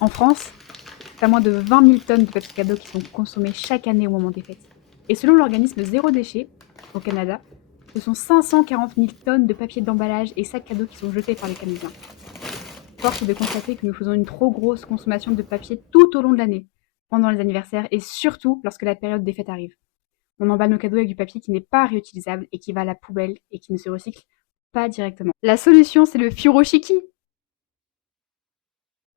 En France, c'est à moins de 20 000 tonnes de papier cadeau qui sont consommées chaque année au moment des fêtes. Et selon l'organisme Zéro Déchet, au Canada, ce sont 540 000 tonnes de papier d'emballage et sacs cadeaux qui sont jetés par les Canadiens. Force est de constater que nous faisons une trop grosse consommation de papier tout au long de l'année, pendant les anniversaires et surtout lorsque la période des fêtes arrive. On emballe nos cadeaux avec du papier qui n'est pas réutilisable et qui va à la poubelle et qui ne se recycle pas directement. La solution, c'est le furoshiki.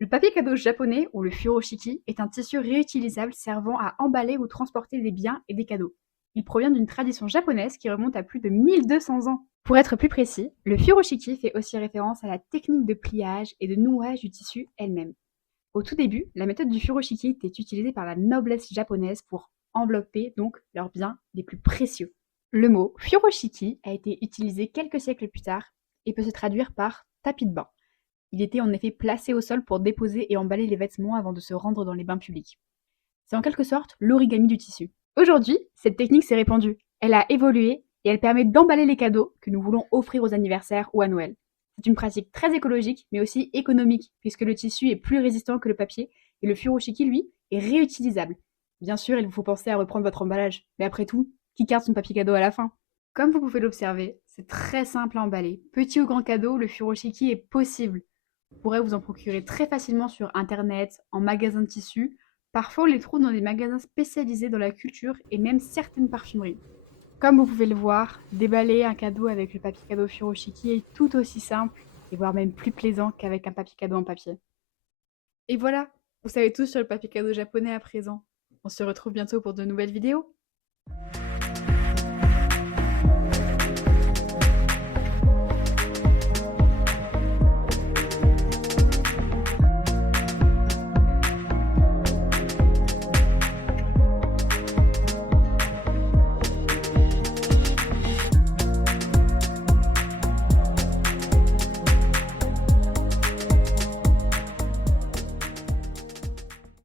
Le papier cadeau japonais, ou le furoshiki, est un tissu réutilisable servant à emballer ou transporter des biens et des cadeaux. Il provient d'une tradition japonaise qui remonte à plus de 1200 ans. Pour être plus précis, le furoshiki fait aussi référence à la technique de pliage et de nouage du tissu elle-même. Au tout début, la méthode du furoshiki était utilisée par la noblesse japonaise pour envelopper donc leurs biens les plus précieux. Le mot furoshiki a été utilisé quelques siècles plus tard et peut se traduire par tapis de bain. Il était en effet placé au sol pour déposer et emballer les vêtements avant de se rendre dans les bains publics. C'est en quelque sorte l'origami du tissu. Aujourd'hui, cette technique s'est répandue. Elle a évolué et elle permet d'emballer les cadeaux que nous voulons offrir aux anniversaires ou à Noël. C'est une pratique très écologique, mais aussi économique, puisque le tissu est plus résistant que le papier et le furoshiki, lui, est réutilisable. Bien sûr, il vous faut penser à reprendre votre emballage, mais après tout, qui garde son papier cadeau à la fin? Comme vous pouvez l'observer, c'est très simple à emballer. Petit ou grand cadeau, le furoshiki est possible. Vous pourrez vous en procurer très facilement sur internet, en magasin de tissus. Parfois, on les trouve dans des magasins spécialisés dans la culture et même certaines parfumeries. Comme vous pouvez le voir, déballer un cadeau avec le papier cadeau furoshiki est tout aussi simple et voire même plus plaisant qu'avec un papier cadeau en papier. Et voilà, vous savez tout sur le papier cadeau japonais à présent. On se retrouve bientôt pour de nouvelles vidéos.